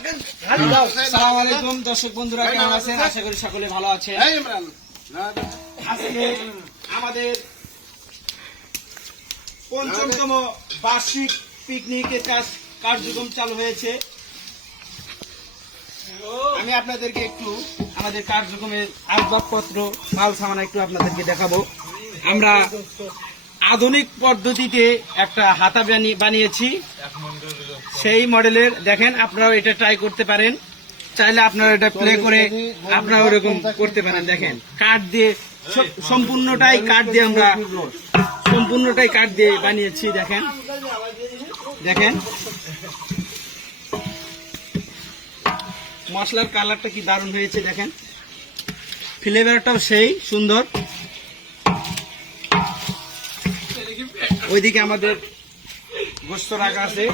আসসালামু আলাইকুম দর্শক বন্ধুরা, কেমন আছেন? আশা করি সকলে ভালো আছেন। আজকে আমাদের ৫৫তম বার্ষিক পিকনিকের কার্যক্রম চালু হয়েছে। আমি আপনাদেরকে একটু আমাদের কার্যক্রমের আসবাবপত্র মাল সামান একটু আপনাদেরকে দেখাবো। আমরা আধুনিক পদ্ধতিতে একটা হাতা বানিয়েছি, সেই মডেলের। দেখেন, আপনারাও এটা ট্রাই করতে পারেন, চাইলে আপনারা এটা প্লে করে আপনারা ওরকম করতে পারেন। দেখেন, কাঠ দিয়ে সম্পূর্ণটাই কাঠ দিয়ে বানিয়েছি। দেখেন দেখেন মশলার কালারটা কি দারুণ হয়েছে। দেখেন, ফ্লেভারটাও সেই সুন্দর। ওইদিকে আমাদের গোস্ত রাখা আছে।